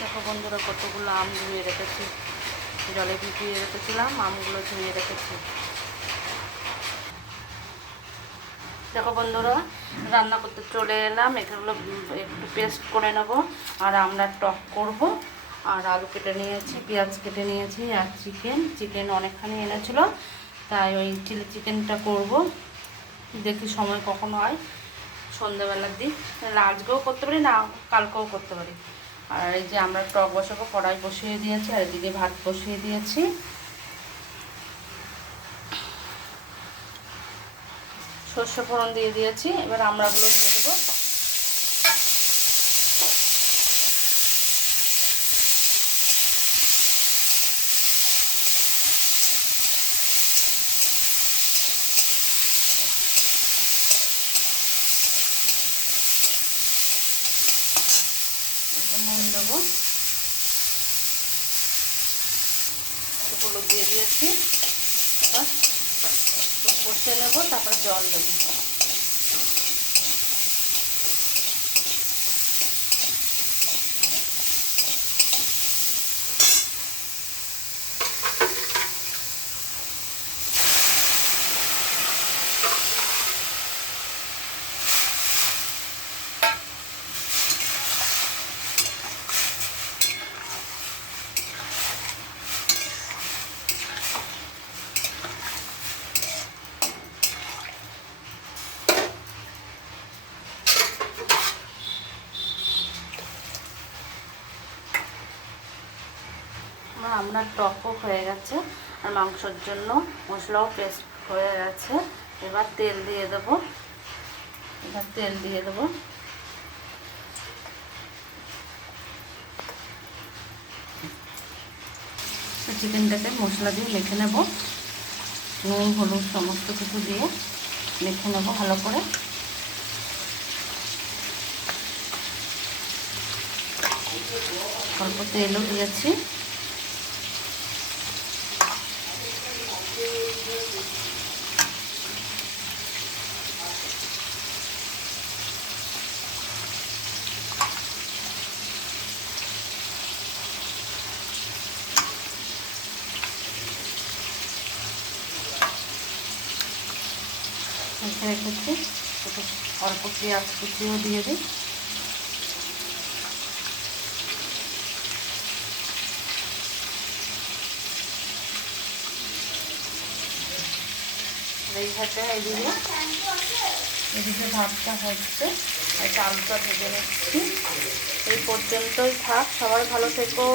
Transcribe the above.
দেখো বন্ধুরা, কতগুলো আম ধুয়ে রেখেছি, জলে ভিজিয়ে রেখেছিলাম, আমগুলো ধুয়ে রেখেছি। দেখো বন্ধুরা, রান্না করতে চলে এলাম। এগুলো একটু পেস্ট করে নেব, আর আমরা টক করব। আর আলু কেটে নিয়েছি, পেঁয়াজ কেটে নিয়েছি, আর চিকেন অনেকখানি এনেছিল, তাই ওই চিলি চিকেনটা করব। দেখি সময় কখন হয়, সন্ধ্যেবেলার দিক। তাহলে আজকেও করতে পারি, না কালকেও করতে পারি। আর এই যে আমরা টক বসাবো, কড়াই বসিয়ে দিয়েছি, আর এদিকে ভাত বসিয়ে দিয়েছি। সর্ষে ফোড়ন দিয়ে দিয়েছি, এবার আমড়াগুলো দিয়ে দেবো। নুন দেবো, হলুদ দিয়ে দিয়েছি। এবার কষিয়ে নেবো, তারপরে জল দেবো। আপনার টকও হয়ে গেছে, আর মাংসর জন্য মশলাও পেস্ট হয়ে গেছে। এবার তেল দিয়ে দেবো। চিকেনটাকে মশলা দিয়ে মেখে নেব, নুন হলুদ সমস্ত কিছু দিয়ে মেখে নেব ভালো করে। অল্প তেলও দিয়েছি। রেখেছি, অল্প পেঁয়াজ কুচিও দিয়ে দিই। এই হাতে এদিকে ভাতটা হচ্ছে, আর চালটা ভেজে নিচ্ছি। এই পর্যন্তই থাক, সবাই ভালো থেকো।